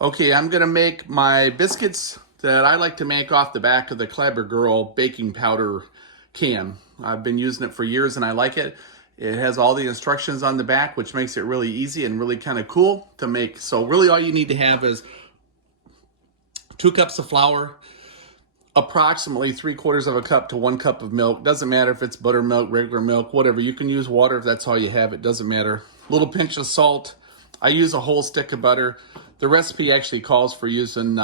Okay, I'm gonna make my biscuits that I like to make off the back of the Clabber Girl baking powder can. I've been using it for years and I like it. It has all the instructions on the back, which makes it really easy and really kind of cool to make. So really all you need to have is 2 cups of flour, approximately 3/4 of a cup to 1 cup of milk. Doesn't matter if it's buttermilk, regular milk, whatever. You can use water if that's all you have. It doesn't matter. A little pinch of salt. I use a whole stick of butter. The recipe actually calls for using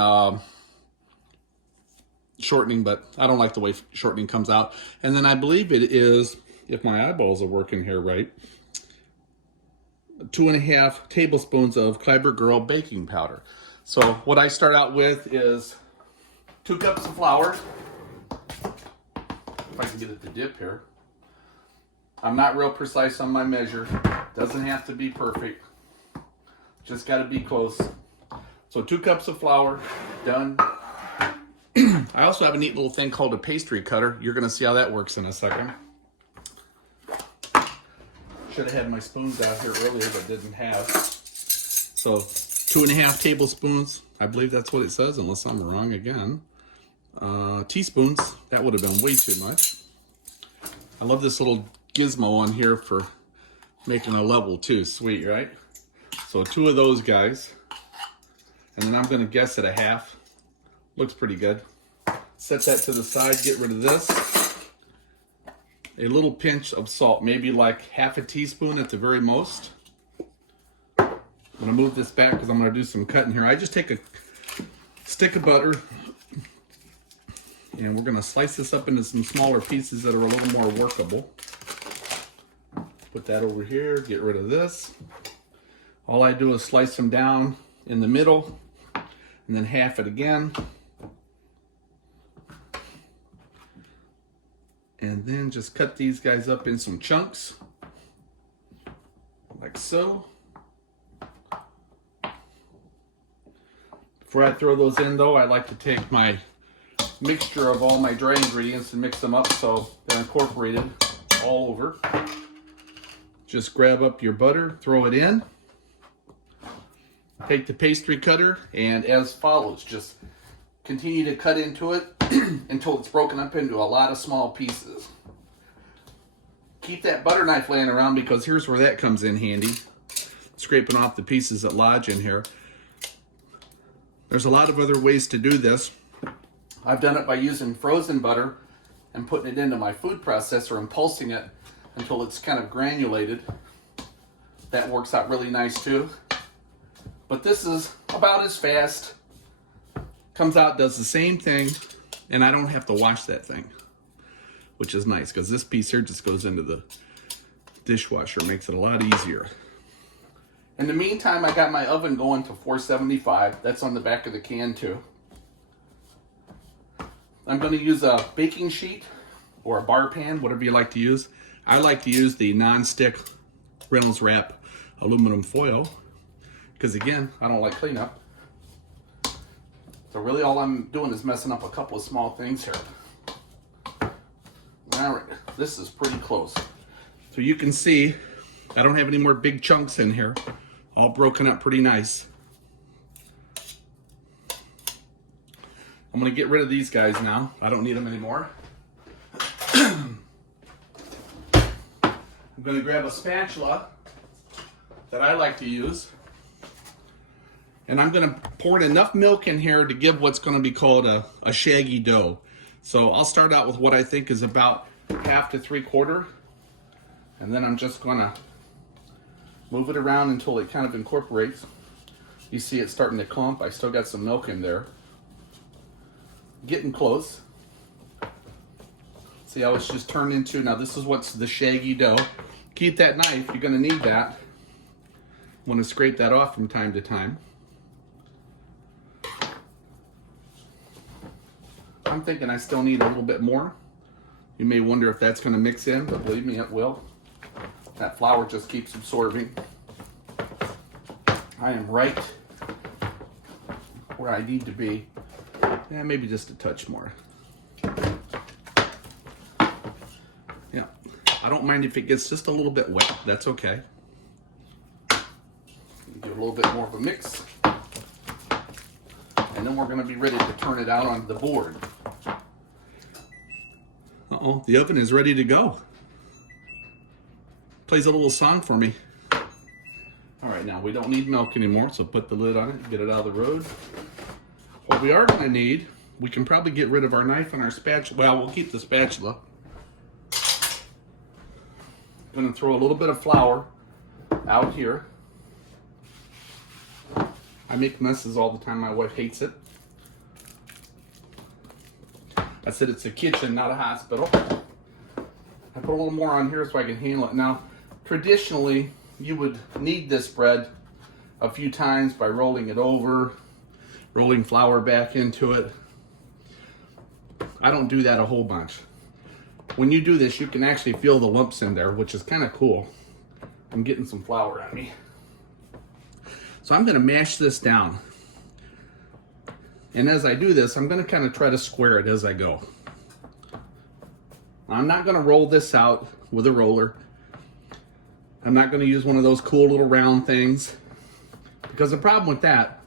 shortening, but I don't like the way shortening comes out. And then I believe it is, if my eyeballs are working here right, 2.5 tablespoons of Clabber Girl baking powder. So what I start out with is 2 cups of flour. If I can get it to dip here. I'm not real precise on my measure. Doesn't have to be perfect. Just got to be close. So 2 cups of flour, done. I also have a neat little thing called a pastry cutter. You're going to see how that works in a second. Should have had my spoons out here earlier, but didn't have. So 2.5 tablespoons. I believe that's what it says, unless I'm wrong again. Teaspoons. That would have been way too much. I love this little gizmo on here for making a level too. Sweet, right? So 2 of those guys. And then I'm going to guess at a half. Looks pretty good. Set that to the side. Get rid of this. A little pinch of salt. Maybe like half a teaspoon at the very most. I'm going to move this back because I'm going to do some cutting here. I just take a stick of butter. And we're going to slice this up into some smaller pieces that are a little more workable. Put that over here. Get rid of this. All I do is slice them down in the middle. And then half it again. And then just cut these guys up in some chunks. Like so. Before I throw those in though, I like to take my mixture of all my dry ingredients and mix them up so they're incorporated all over. Just grab up your butter, throw it in. Take the pastry cutter and as follows, just continue to cut into it until it's broken up into a lot of small pieces. Keep that butter knife laying around because here's where that comes in handy. Scraping off the pieces that lodge in here. There's a lot of other ways to do this. I've done it by using frozen butter and putting it into my food processor and pulsing it until it's kind of granulated. That works out really nice too. But this is about as fast. Comes out, does the same thing, and I don't have to wash that thing, which is nice because this piece here just goes into the dishwasher, makes it a lot easier. In the meantime, I got my oven going to 475. That's on the back of the can too. I'm going to use a baking sheet or a bar pan, whatever you like to use. I like to use the non-stick Reynolds Wrap aluminum foil because again, I don't like cleanup. So really all I'm doing is messing up a couple of small things here. All right, this is pretty close. So you can see I don't have any more big chunks in here. All broken up pretty nice. I'm gonna get rid of these guys now. I don't need them anymore. I'm gonna grab a spatula that I like to use. And I'm gonna pour enough milk in here to give what's gonna be called a shaggy dough. So I'll start out with what I think is about 1/2 to 3/4. And then I'm just gonna move it around until it kind of incorporates. You see it starting to clump. I still got some milk in there. Getting close. See how it's just turned into, now this is what's the shaggy dough. Keep that knife, you're gonna need that. Want to scrape that off from time to time. I'm thinking I still need a little bit more. You may wonder if that's gonna mix in, but believe me, it will. That flour just keeps absorbing. I am right where I need to be. Yeah, maybe just a touch more. Yeah, I don't mind if it gets just a little bit wet. That's okay. Give it a little bit more of a mix. And then we're going to be ready to turn it out onto the board. Uh-oh, the oven is ready to go. Plays a little song for me. All right, now we don't need milk anymore, so put the lid on it, get it out of the road. What we are going to need, we can probably get rid of our knife and our spatula. Well, we'll keep the spatula. I'm going to throw a little bit of flour out here. I make messes all the time. My wife hates it. I said it's a kitchen, not a hospital. I put a little more on here so I can handle it. Now, traditionally, you would knead this bread a few times by rolling it over, rolling flour back into it. I don't do that a whole bunch. When you do this, you can actually feel the lumps in there, which is kind of cool. I'm getting some flour on me. So I'm going to mash this down. And as I do this, I'm going to kind of try to square it as I go. I'm not going to roll this out with a roller. I'm not going to use one of those cool little round things. Because the problem with that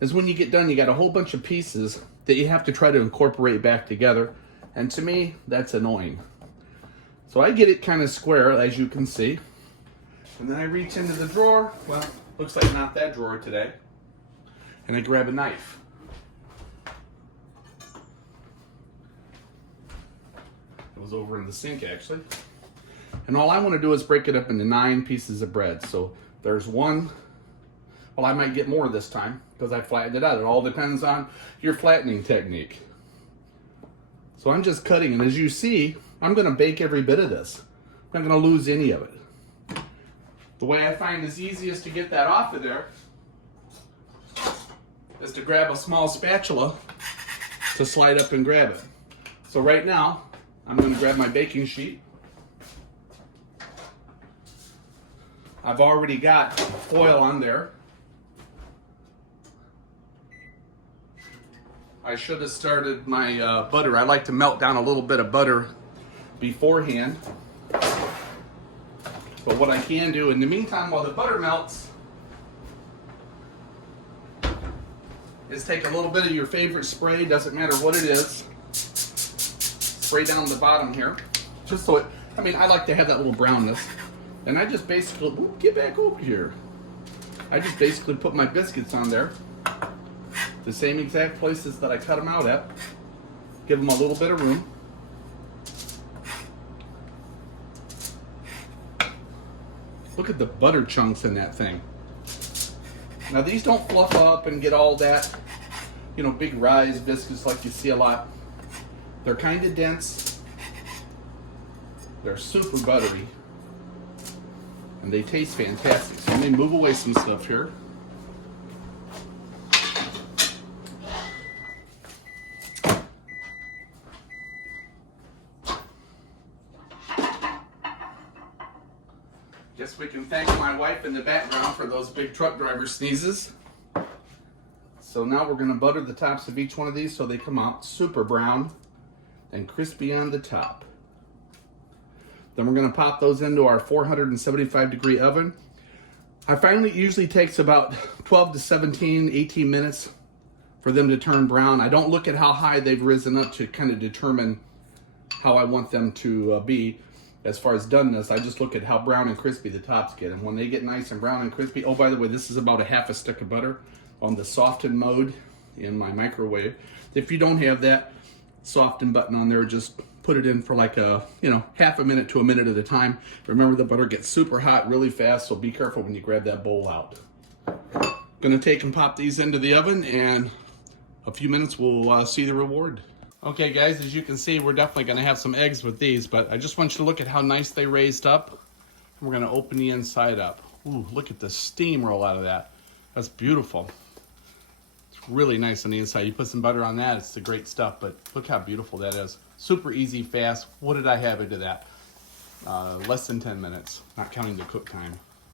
is when you get done, you got a whole bunch of pieces that you have to try to incorporate back together. And to me, that's annoying. So I get it kind of square, as you can see. And then I reach into the drawer. Well, looks like not that drawer today. And I grab a knife. It was over in the sink, actually. And all I want to do is break it up into 9 pieces of bread. So there's one. Well, I might get more this time because I flattened it out. It all depends on your flattening technique. So I'm just cutting, and as you see, I'm going to bake every bit of this. I'm not going to lose any of it. The way I find is easiest to get that off of there is to grab a small spatula to slide up and grab it. So right now, I'm going to grab my baking sheet. I've already got foil on there. I should have started my butter. I like to melt down a little bit of butter beforehand. But what I can do in the meantime while the butter melts is take a little bit of your favorite spray, doesn't matter what it is, spray down the bottom here, just so it, I like to have that little brownness. And I just basically, get back over here. I just basically put my biscuits on there, the same exact places that I cut them out at, give them a little bit of room. Look at the butter chunks in that thing. Now these don't fluff up and get all that, big rise biscuits like you see a lot. They're kind of dense. They're super buttery. And they taste fantastic. So let me move away some stuff here. Guess we can thank my wife in the background for those big truck driver sneezes. So now we're going to butter the tops of each one of these so they come out super brown and crispy on the top. Then we're going to pop those into our 475 degree oven. I find it usually takes about 12 to 17, 18 minutes for them to turn brown. I don't look at how high they've risen up to kind of determine how I want them to be. As far as doneness, I just look at how brown and crispy the tops get. And when they get nice and brown and crispy, oh, by the way, this is about a half a stick of butter on the soften mode in my microwave. If you don't have that soften button on there, just put it in for like half a minute to a minute at a time. Remember, the butter gets super hot really fast, so be careful when you grab that bowl out. Gonna take and pop these into the oven, and a few minutes we'll see the reward. Okay guys, as you can see, we're definitely gonna have some eggs with these, but I just want you to look at how nice they raised up. We're gonna open the inside up. Ooh, look at the steam roll out of that. That's beautiful. It's really nice on the inside. You put some butter on that, it's the great stuff, but look how beautiful that is. Super easy, fast. What did I have into that? Less than 10 minutes, not counting the cook time.